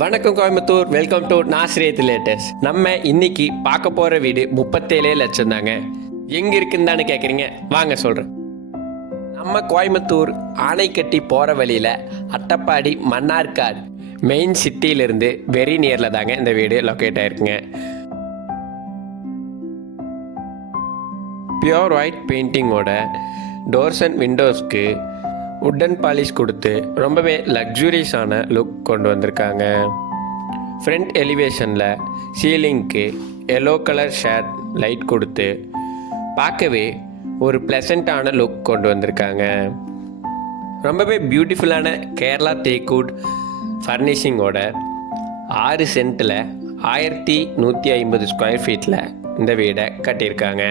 வணக்கம் Coimbatore, welcome to நாஸ்ரியத் latest. நம்ம இன்னைக்கு பார்க்க போற வீடு 37 லட்சம் தாங்க. எங்க இருக்குன்னு கேட்குறீங்க, வாங்க சொல்றேன். நம்ம கோயம்புத்தூர் ஆனைக்கட்டி போற வழியில அட்டப்பாடி மன்னார்காடு மெயின் சிட்டியிலிருந்து வெரி நியர்ல தாங்க இந்த வீடு லொக்கேட் ஆயிருக்குங்க. பியோர் ஒயிட் பெயிண்டிங்கோட டோர்ஸ் அண்ட் விண்டோஸ்க்கு உட்டன் பாலிஷ் கொடுத்து ரொம்பவே லக்ஸூரியஸான லுக் கொண்டு வந்திருக்காங்க. ஃப்ரண்ட் எலிவேஷனில் சீலிங்க்கு எல்லோ கலர் ஷேட் லைட் கொடுத்து பார்க்கவே ஒரு ப்ளசண்ட்டான லுக் கொண்டு வந்திருக்காங்க. ரொம்பவே பியூட்டிஃபுல்லான கேரளா தேக்குட் ஃபர்னிஷிங்கோட 6 சென்ட்டில் 1150 ஸ்கொயர் ஃபீட்டில் இந்த வீடை கட்டியிருக்காங்க.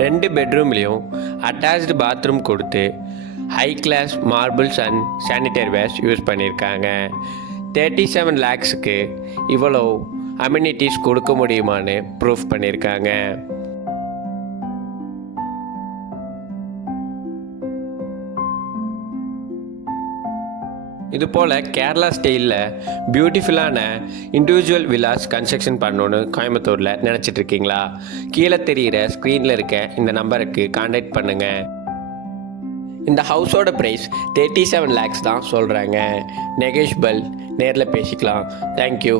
ரெண்டு பெட்ரூம்லேயும் அட்டாச்டு பாத்ரூம் கொடுத்து high class marbles and sanitary wares use பண்ணியிருக்காங்க. 37 lakhsக்கு இவ்வளோ அம்யூனிட்டிஸ் கொடுக்க முடியுமான்னு ப்ரூஃப் பண்ணியிருக்காங்க. இது போல் கேரளா ஸ்டைலில் பியூட்டிஃபுல்லான இண்டிவிஜுவல் வில்லாஸ் கன்ஸ்ட்ரக்ஷன் பண்ணணுன்னு கோயம்புத்தூரில் நினச்சிட்டு இருக்கீங்களா? கீழே தெரிகிற ஸ்க்ரீனில் இருக்க இந்த நம்பருக்கு கான்டாக்ட் பண்ணுங்கள். இந்த ஹவுஸோட ப்ரைஸ் 37 lakhs தான் சொல்கிறாங்க. நெகோஷியபிள், நேரில் பேசிக்கலாம். தேங்க்யூ.